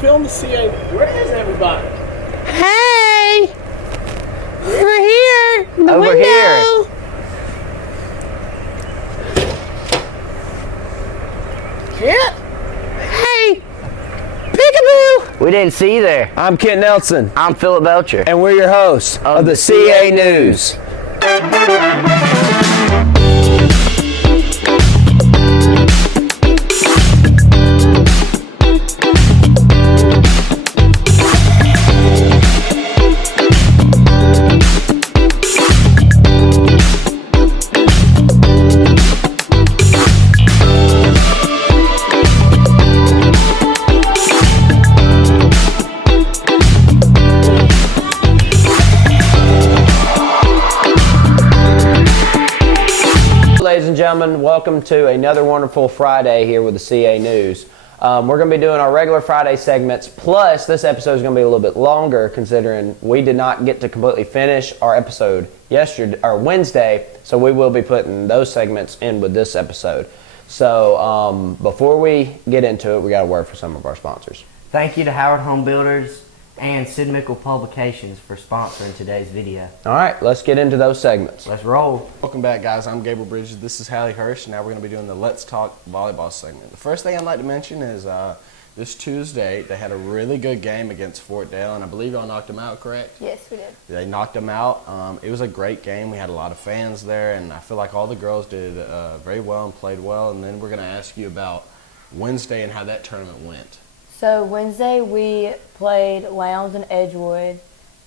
film the CA. Where is everybody? Hey! Over here! The Over window. here. Kent? Hey! Peekaboo! We didn't see you there. I'm Kent Nelson, I'm Philip Belcher. and we're your hosts of the CA News. Ladies and gentlemen, welcome to another wonderful Friday here with the CA News. We're going to be doing our regular Friday segments, plus this episode is going to be a little bit longer considering we did not get to completely finish our episode yesterday or Wednesday, so we will be putting those segments in with this episode. So before we get into it, we got a word for some of our sponsors. Thank you to Howard Home Builders and Sid Mickle Publications for sponsoring today's video. All right, let's get into those segments. Let's roll. Welcome back, guys. I'm Gabriel Bridges. This is Hallie Hirsch. Now we're going to be doing the Let's Talk Volleyball segment. The first thing I'd like to mention is this Tuesday they had a really good game against Fort Dale, and I believe y'all knocked them out, correct? Yes, we did. They knocked them out. It was a great game. We had a lot of fans there, and I feel like all the girls did very well and played well. And then we're going to ask you about Wednesday and how that tournament went. So Wednesday we played Lowndes and Edgewood.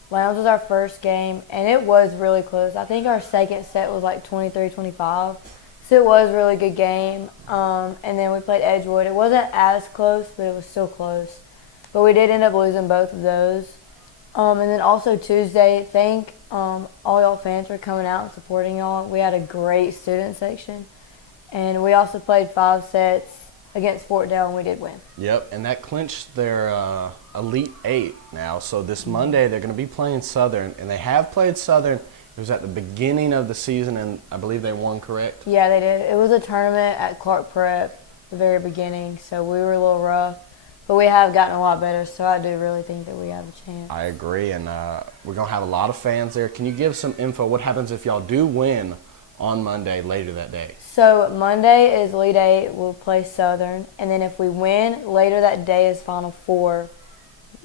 Lowndes was our first game, and it was really close. I think our second set was like 23-25, so it was a really good game. And then we played Edgewood. It wasn't as close, but it was still close. But we did end up losing both of those. And then also Tuesday, thank all y'all fans for coming out and supporting y'all. We had a great student section, and we also played 5 sets against Fort Dale, and we did win. Yep, and that clinched their Elite 8 now. So this Monday they're going to be playing Southern, and they have played Southern. It was at the beginning of the season, and I believe they won, correct? Yeah, they did. It was a tournament at Clark Prep, the very beginning, so we were a little rough. But we have gotten a lot better, so I do really think that we have a chance. I agree, and we're going to have a lot of fans there. Can you give some info? What happens if y'all do win on Monday later that day? So Monday is Elite 8. We'll play Southern. And then if we win, later that day is Final Four.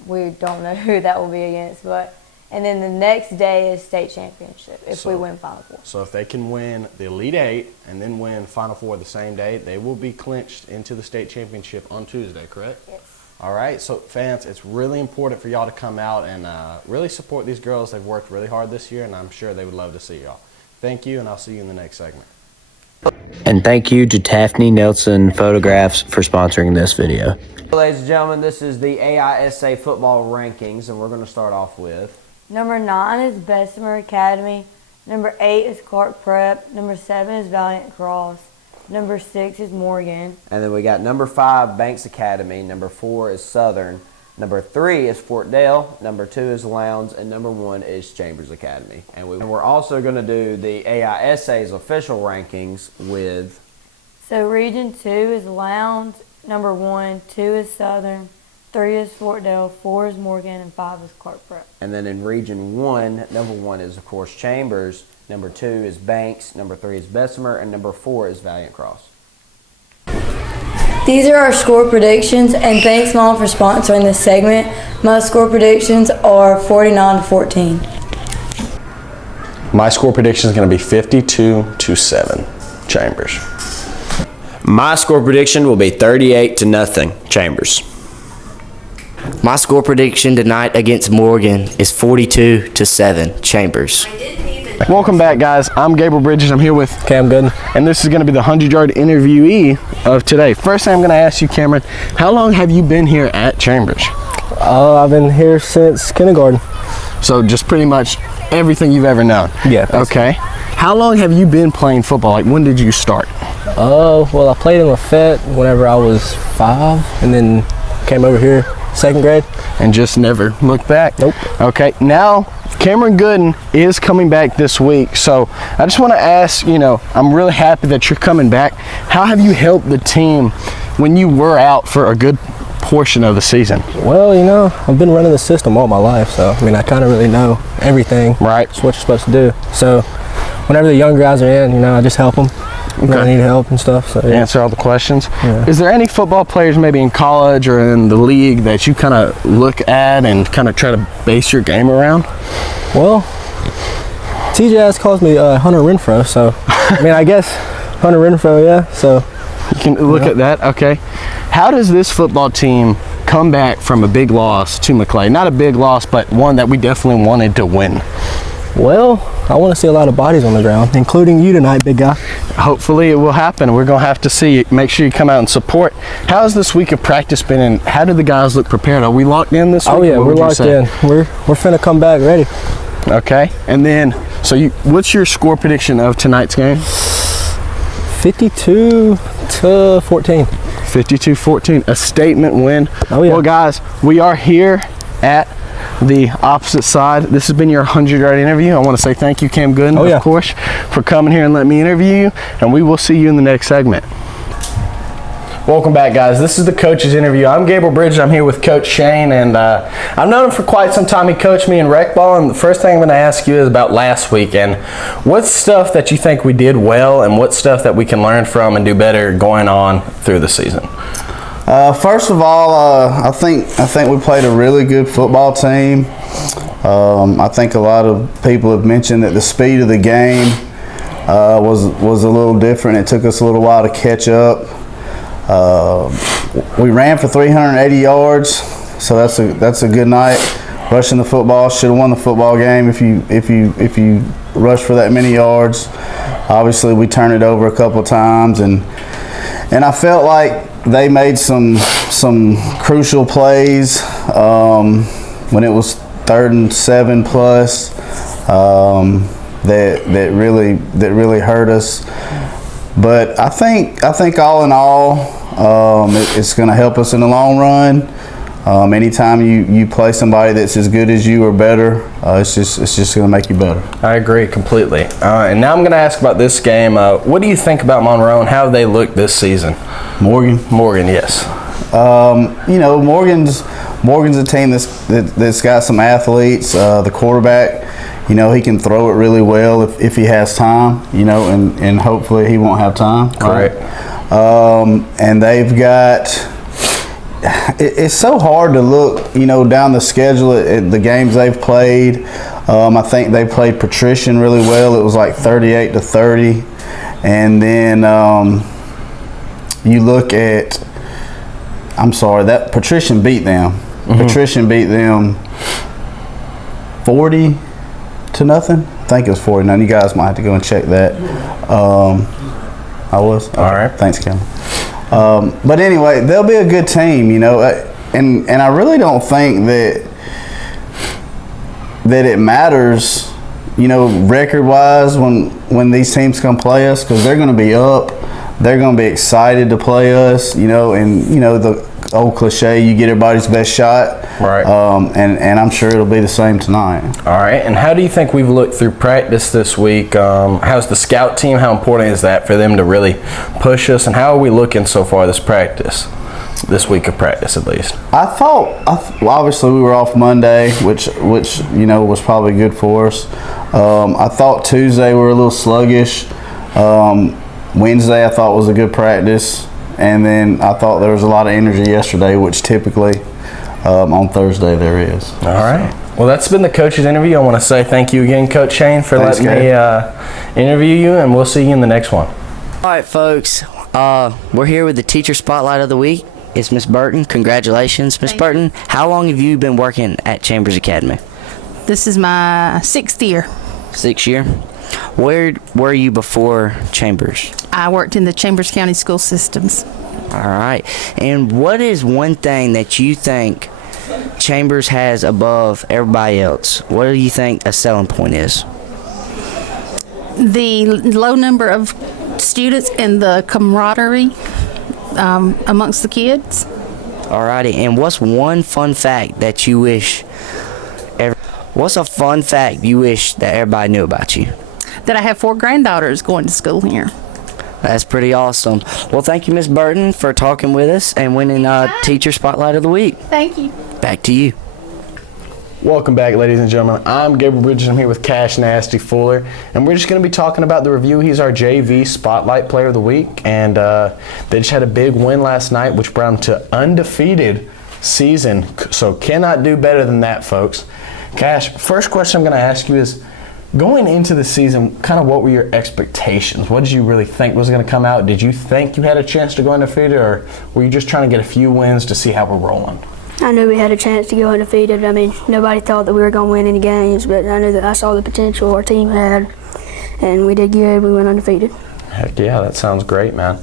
We don't know who that will be against. And then the next day is State Championship if we win Final Four. So if they can win the Elite 8 and then win Final Four the same day, they will be clinched into the State Championship on Tuesday, correct? Yes. All right, so fans, it's really important for y'all to come out and really support these girls. They've worked really hard this year, and I'm sure they would love to see y'all. Thank you, and I'll see you in the next segment. And thank you to Taffney Nelson Photographs for sponsoring this video. Ladies and gentlemen, this is the AISA football rankings, and we're going to start off with Number 9 is Bessemer Academy. Number 8 is Clark Prep. Number 7 is Valiant Cross. Number 6 is Morgan. And then we got number 5, Banks Academy. Number 4 is Southern. Number 3 is Fort Dale. Number 2 is Lowndes. And number 1 is Chambers Academy. And we're also going to do the AISA's official rankings with... So Region 2 is Lowndes. Number 1, 2 is Southern. 3 is Fort Dale. 4 is Morgan. And 5 is Clark Prep. And then in Region 1, number 1 is, of course, Chambers. Number 2 is Banks. Number 3 is Bessemer. And number 4 is Valiant Cross. These are our score predictions, and thanks, Mom, for sponsoring this segment. My score predictions are 49-14. My score prediction is going to be 52-7, Chambers. My score prediction will be 38-0, Chambers. My score prediction tonight against Morgan is 42-7, Chambers. Welcome back, guys. I'm Gabriel Bridges. I'm here with Cam Gooden. and this is going to be the 100-yard interviewee of today. First thing I'm going to ask you, Cameron, how long have you been here at Chambers? I've been here since kindergarten. So just pretty much everything you've ever known? Yeah. Okay. How long have you been playing football? Like, when did you start? Well, I played in Lafayette whenever I was 5, and then came over here 2nd grade. And just never looked back? Nope. Okay. Now, Cameron Gooden is coming back this week. So I just want to ask, I'm really happy that you're coming back. How have you helped the team when you were out for a good portion of the season? Well, I've been running the system all my life, so I kind of really know everything. Right. It's what you're supposed to do. So whenever the young guys are in, I just help them. I need help and stuff. So yeah. Answer all the questions. Yeah. Is there any football players maybe in college or in the league that you kind of look at and kind of try to base your game around? Well, TJ calls me Hunter Renfro, so I guess Hunter Renfro, yeah. So you can look at that. Okay. How does this football team come back from a big loss to McClay? Not a big loss, but one that we definitely wanted to win. Well, I want to see a lot of bodies on the ground, including you tonight, big guy. Hopefully it will happen. We're going to have to see. Make sure you come out and support. How has this week of practice been, and how do the guys look prepared? Are we locked in this week? Oh, yeah, we're locked in. We're finna come back ready. Okay. And then, what's your score prediction of tonight's game? 52-14. 52-14. A statement win. Oh, yeah. Well, guys, we are here at the opposite side. This has been your 100-yard interview. I want to say thank you, Cam Gooden, of course, for coming here and letting me interview you, and we will see you in the next segment. Welcome back, guys. This is the coach's interview. I'm Gabriel Bridges. I'm here with Coach Shane, and I've known him for quite some time. He coached me in rec ball, and the first thing I'm going to ask you is about last week, and what's stuff that you think we did well, and what's stuff that we can learn from and do better going on through the season? First of all, I think we played a really good football team. I think a lot of people have mentioned that the speed of the game was a little different. It took us a little while to catch up. We ran for 380 yards, so that's a good night. Rushing the football, should have won the football game if you rushed for that many yards. Obviously, we turned it over a couple times, and I felt like they made some crucial plays when it was 3rd and 7 plus that really hurt us. But I think all in all, it's going to help us in the long run. Anytime you play somebody that's as good as you or better, it's just going to make you better. I agree completely. And now I'm going to ask about this game. What do you think about Monroe and how they look this season? Morgan, yes. Morgan's a team that's got some athletes. The quarterback, he can throw it really well if he has time. And hopefully he won't have time. Right. And they've got. It's so hard to look, down the schedule at the games they've played. I think they played Patrician really well. It was like 38-30, and then you look at. That Patrician beat them. Mm-hmm. Patrician beat them 40-0. I think it was 40. You guys might have to go and check that. I was. All right. Thanks, Kevin. But anyway, they'll be a good team, and I really don't think that it matters, record-wise when these teams come play us, because they're going to be up, they're going to be excited to play us, and the old cliche, you get everybody's best shot, right? And I'm sure it'll be the same tonight. All right. And how do you think we've looked through practice this week? How's the scout team? How important is that for them to really push us? And how are we looking so far this week of practice at least? I thought, obviously we were off Monday, which was probably good for us. I thought Tuesday we were a little sluggish. Wednesday I thought was a good practice. And then I thought there was a lot of energy yesterday, which typically on Thursday there is. All right. Well, that's been the coach's interview. I want to say thank you again, Coach Shane, for letting me interview you, and we'll see you in the next one. All right, folks. We're here with the Teacher Spotlight of the Week. It's Miss Burton. Congratulations. Miss Burton, how long have you been working at Chambers Academy? This is my 6th year. 6th year? Where were you before Chambers? I worked in the Chambers County school systems. All right. And what is one thing that you think Chambers has above everybody else? What do you think a selling point is? The low number of students and the camaraderie amongst the kids. All righty. And what's one fun fact that you wish that everybody knew about you? That I have 4 granddaughters going to school here. That's pretty awesome. Well, thank you, Miss Burton, for talking with us and winning Teacher Spotlight of the Week. Thank you. Back to you. Welcome back, ladies and gentlemen. I'm Gabriel Bridges. I'm here with Cash Nasty Fuller, and we're just going to be talking about the review. He's our JV Spotlight Player of the Week, and they just had a big win last night, which brought them to undefeated season. So cannot do better than that, folks. Cash, first question I'm going to ask you is, going into the season, kind of what were your expectations? What did you really think was going to come out? Did you think you had a chance to go undefeated, or were you just trying to get a few wins to see how we're rolling? I knew we had a chance to go undefeated. I mean, nobody thought that we were going to win any games, but I knew that I saw the potential our team had, and we did good. We went undefeated. Heck yeah, that sounds great, man.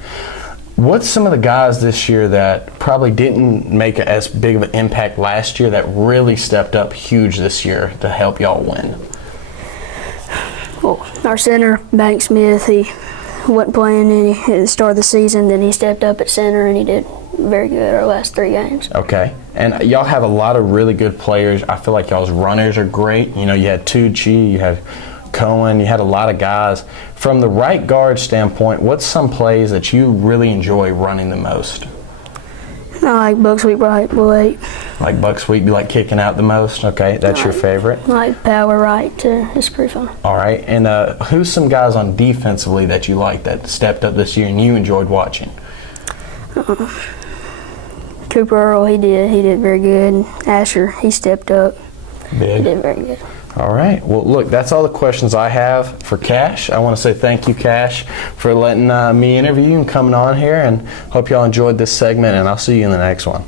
What's some of the guys this year that probably didn't make as big of an impact last year that really stepped up huge this year to help y'all win? Well, our center, Bank Smith, he wasn't playing any at the start of the season. Then he stepped up at center, and he did very good our last 3 games. Okay. And y'all have a lot of really good players. I feel like y'all's runners are great. You know, you had Tucci, you had Cohen, you had a lot of guys. From the right guard standpoint, what's some plays that you really enjoy running the most? I like buck sweep right, bull 8. Like buck sweep, you like kicking out the most? Okay, that's your favorite? I like power right, too. It's pretty fun. All right. And who's some guys on defensively that you like that stepped up this year and you enjoyed watching? Cooper Earl, he did very good. Asher, he stepped up. Big. He did very good. All right. Well, look, that's all the questions I have for Cash. I want to say thank you, Cash, for letting me interview you and coming on here, and hope y'all enjoyed this segment, and I'll see you in the next one.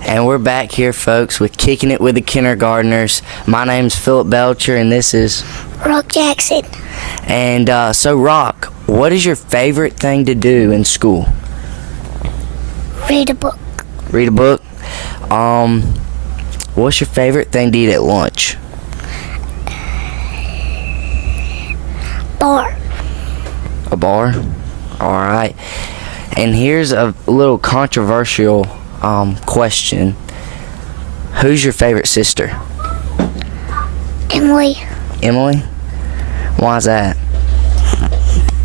And we're back here, folks, with Kicking It with the Kindergartners. My name's Philip Belcher, and this is Rock Jackson. And so, Rock, what is your favorite thing to do in school? Read a book. Read a book. What's your favorite thing to eat at lunch? Bar. A bar? All right. And here's a little controversial question. Who's your favorite sister? Emily. Emily? Why's that?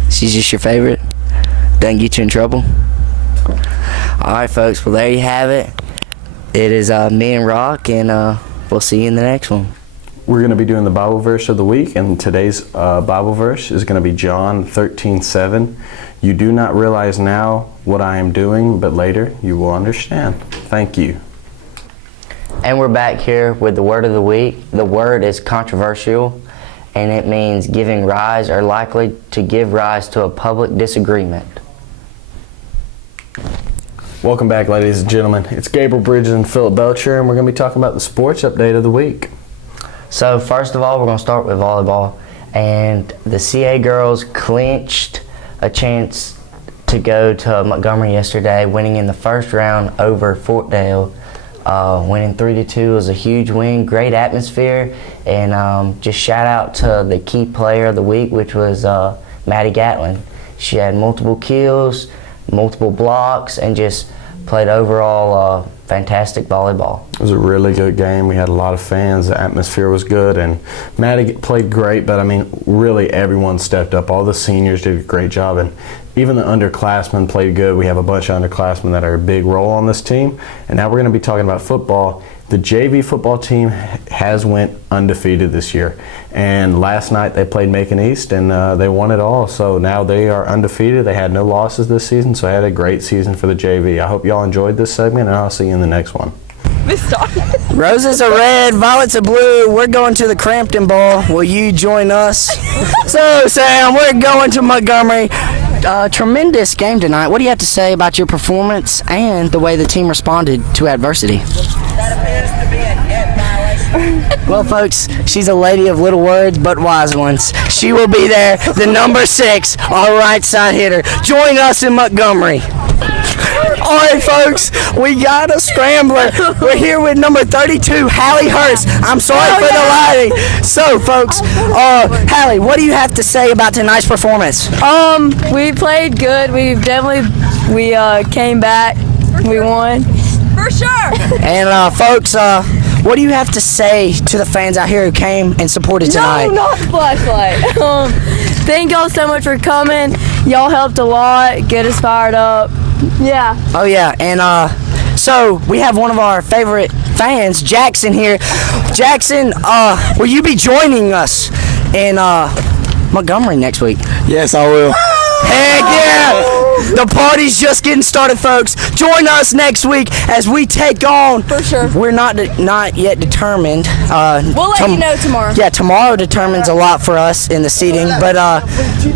She's just your favorite? Doesn't get you in trouble? All right, folks. Well, there you have it. It is me and Rock, and we'll see you in the next one. We're going to be doing the Bible verse of the week, and today's Bible verse is going to be John 13:7. You do not realize now what I am doing, but later you will understand. Thank you. And we're back here with the word of the week. The word is controversial, and it means giving rise or likely to give rise to a public disagreement. Welcome back, ladies and gentlemen. It's Gabriel Bridges and Philip Belcher, and we're going to be talking about the sports update of the week. So first of all, we're going to start with volleyball. And the CA girls clinched a chance to go to Montgomery yesterday, winning in the first round over Fort Dale. Winning 3-2 was a huge win, great atmosphere, and just shout out to the key player of the week, which was Maddie Gatlin. She had multiple kills, multiple blocks, and just played overall fantastic volleyball. It was a really good game. We had a lot of fans. The atmosphere was good, and Maddie played great, but I mean, really everyone stepped up. All the seniors did a great job, and even the underclassmen played good. We have a bunch of underclassmen that are a big role on this team. And now we're going to be talking about football. The JV football team has went undefeated this year. And last night they played Macon East, and they won it all. So now they are undefeated. They had no losses this season, so they had a great season for the JV. I hope y'all enjoyed this segment, and I'll see you in the next one. Roses are red, violets are blue. We're going to the Crampton Bowl. Will you join us? So, Sam, we're going to Montgomery. Tremendous game tonight. What do you have to say about your performance and the way the team responded to adversity? Well, folks, she's a lady of little words but wise ones. She will be there, the number 6, our right side hitter. Join us in Montgomery. All right, folks, we got a scrambler. We're here with number 32, Hallie Hurst. I'm sorry for the lighting. So, folks, Hallie, what do you have to say about tonight's performance? We played good. We came back. We won. For sure. And, folks, what do you have to say to the fans out here who came and supported tonight? No, not the flashlight. Thank y'all so much for coming. Y'all helped a lot, get us fired up. Yeah. Oh yeah, and so we have one of our favorite fans, Jackson here. Jackson, will you be joining us in Montgomery next week? Yes, I will. Heck yeah! The party's just getting started, folks. Join us next week as we take on. For sure. We're not yet determined. We'll let you know tomorrow. Yeah, tomorrow determines a lot for us in the seating, but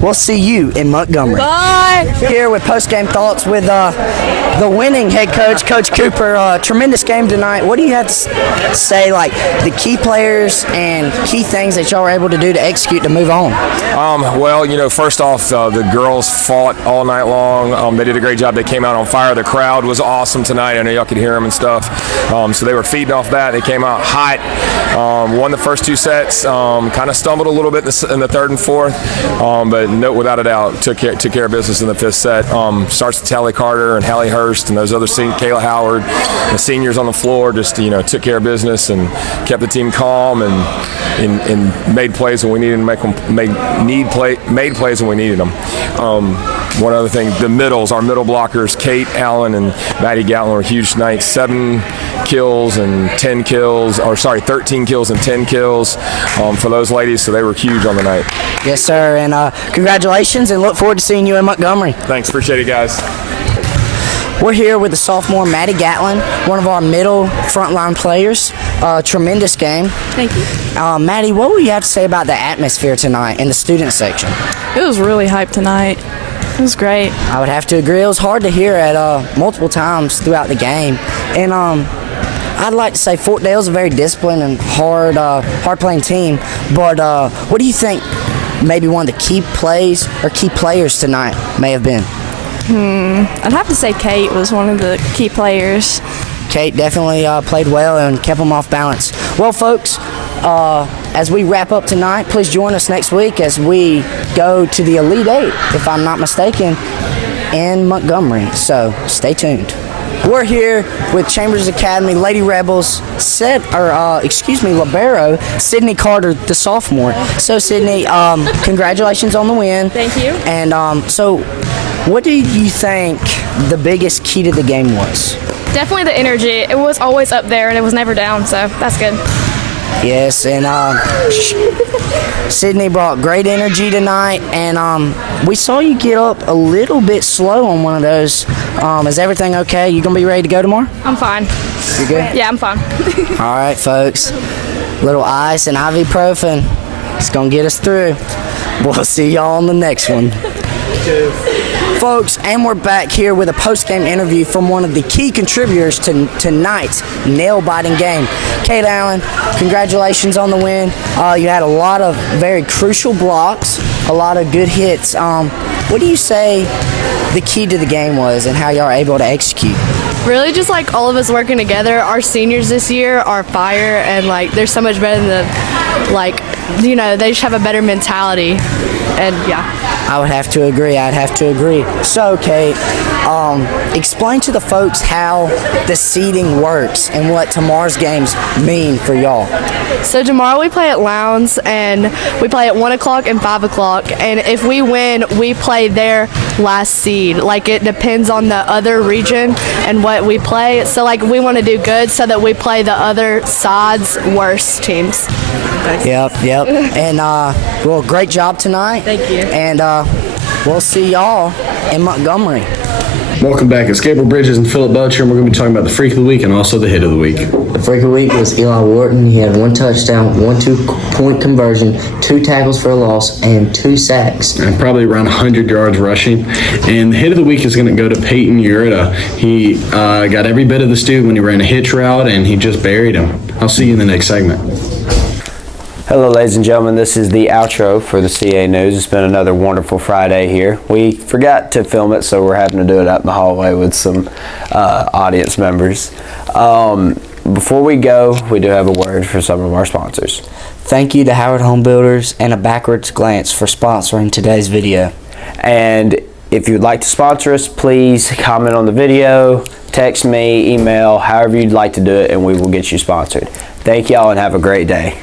we'll see you in Montgomery. Bye. Here with post-game thoughts with the winning head coach, Coach Cooper. Tremendous game tonight. What do you have to say, like the key players and key things that y'all were able to do to execute to move on? Well, first off, the girls fought all night long. They did a great job. They came out on fire. The crowd was awesome tonight. I know y'all could hear them and stuff. So they were feeding off that. They came out hot. Won the first 2 sets. Kind of stumbled a little bit in the third and fourth, but without a doubt took care of business in the 5th set. Starts with Tally Carter and Hallie Hurst and those other Kayla Howard, the seniors on the floor. Just took care of business and kept the team calm and made plays when we needed to make them. Made plays when we needed them. One other thing, the middles, our middle blockers, Kate Allen and Maddie Gatlin were huge tonight. 13 kills and 10 kills for those ladies, so they were huge on the night. Yes, sir, and congratulations, and look forward to seeing you in Montgomery. Thanks, appreciate it, guys. We're here with the sophomore Maddie Gatlin, one of our middle frontline players. Tremendous game. Thank you. Maddie, what would you have to say about the atmosphere tonight in the student section? It was really hyped tonight. It was great. I would have to agree. It was hard to hear at multiple times throughout the game. And I'd like to say Fort Dale's a very disciplined and hard-playing team. But what do you think maybe one of the key plays or key players tonight may have been? I'd have to say Kate was one of the key players. Kate definitely played well and kept them off balance. Well, folks, as we wrap up tonight, please join us next week as we go to the Elite Eight, if I'm not mistaken, in Montgomery. So stay tuned. We're here with Chambers Academy Lady Rebels libero Sydney Carter, the sophomore. So Sydney, congratulations on the win. Thank you. And so, what do you think the biggest key to the game was? Definitely the energy. It was always up there and it was never down, so that's good. Yes, and Sydney brought great energy tonight, and we saw you get up a little bit slow on one of those. Is everything okay? You gonna be ready to go tomorrow? I'm fine. You good? Yeah, I'm fine. All right, folks. Little ice and ibuprofen. It's gonna get us through. We'll see y'all on the next one. Folks, and we're back here with a post-game interview from one of the key contributors to tonight's nail-biting game. Kate Allen, congratulations on the win. You had a lot of very crucial blocks, a lot of good hits. What do you say the key to the game was and how y'all are able to execute? Really just like all of us working together. Our seniors this year are fire and like they're so much better than they just have a better mentality. And yeah. I would have to agree. I'd have to agree. So, Kate, explain to the folks how the seeding works and what tomorrow's games mean for y'all. So tomorrow we play at Lowndes and we play at 1 o'clock and 5 o'clock. And if we win, we play their last seed. Like it depends on the other region and what we play. So like we want to do good so that we play the other side's worst teams. Yep. And well, great job tonight. Thank you. And we'll see y'all in Montgomery. Welcome back. It's Gabriel Bridges and Philip Belcher, and we're going to be talking about the Freak of the Week and also the Hit of the Week. The Freak of the Week was Eli Wharton. He had 1 touchdown, 1 2-point conversion, 2 tackles for a loss, and 2 sacks. And probably around 100 yards rushing. And the Hit of the Week is going to go to Peyton Ureta. He got every bit of the stew when he ran a hitch route, and he just buried him. I'll see you in the next segment. Hello, ladies and gentlemen. This is the outro for the CA News. It's been another wonderful Friday here. We forgot to film it, so we're having to do it out in the hallway with some audience members. Before we go, we do have a word for some of our sponsors. Thank you to Howard Home Builders and A Backwards Glance for sponsoring today's video. And if you'd like to sponsor us, please comment on the video, text me, email, however you'd like to do it, and we will get you sponsored. Thank y'all and have a great day.